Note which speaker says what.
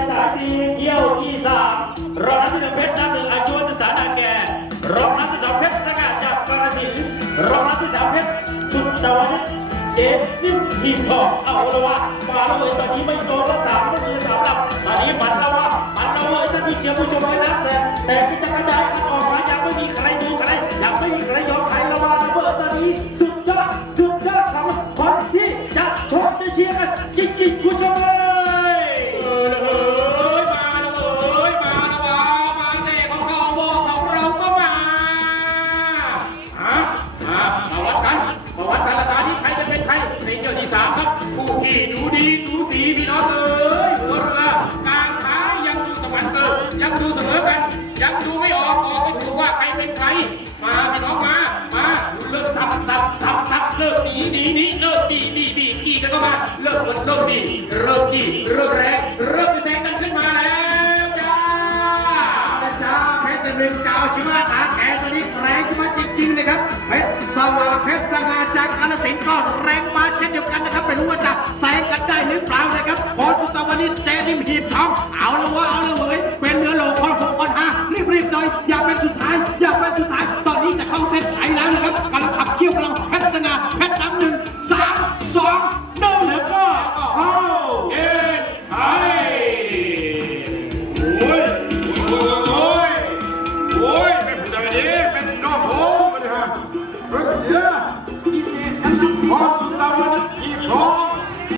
Speaker 1: ที่สามสี่เกี่ยวอีสามรองน้ำที่หนึ่งเพชรน้ำหนึ่งอาชีวศึกานาแก่รองน้ำที่สองเพชรสกัดจากกาฬสินธุ์รองน้ำที่สามเพชรสุดตะวันนิตเจดนิ่มทีมทองเอาละวะมาแล้เลยตอนนี้ไม่โดนแล้วสาไม่มีสามหลับตอนนี้มันแล้ววะมันแล้วเลยท่านผู้เชียร์ผู้ชมเลยนะแต่แต่ที่จะกระจายกันออกมายังไม่มีใครดูใครยังไม่มีใครยอมใครละวะระเบิดตอนนี้สุดยอดสุดยอดของคนที่จะชกจะเชียร์กันจริงๆผู้ชมเลย
Speaker 2: ที่ดูดีดูสีพี่น้องเอ้ยหัวเรือกลางขายังอยู่สวรรค์เกิดยังดูเสมอกัน ยังดูไม่ออกออกไม่ถูกว่าใครเป็นใคร มาพี่น้องมามาเลิกสับ
Speaker 1: สับ
Speaker 2: สับ
Speaker 1: สับ
Speaker 2: เลิกหนีหนีหนีเลิกดีดีดีกี่กันก็มาเลิกเลิกดีเลิกดีเลิกแรงเลิกแซงกันขึ้นมาแล้วจ้า
Speaker 1: จ้าเพชรหนึ่งเจ้าชิมาขาแขนตอนนี้แรงขึ้นมาจริงๆนะครับเพชรสว่างเพชรสง่าจากกาฬสินธุ์ก็แรงมาเช่นเดียวกันนะครับไม่รู้ว่า บเอาเอาละวะเอาละเว้ยเป็นเนื้อโลคนโคคนห้ารีบรีบเลยอย่าเป็นสุดท้ายอย่าเป็นสุดท้ายตอนนี้จะเข้าเส้นชัยแล้วนะครับกำลังขับเคี่ยวกำลังพัฒนาแพทน้ำหนึ่งสามสองหนึ่งแล้วก็เข้าเอทไทย
Speaker 2: โอ้ยโอ้ยโอ้ยโอ้ยเป็นผู้ใดดีเป็นน้องผมนะฮะเฮ้ยเสียที่เสียน้หนักพร้อมสุดตาวันอีพร้อม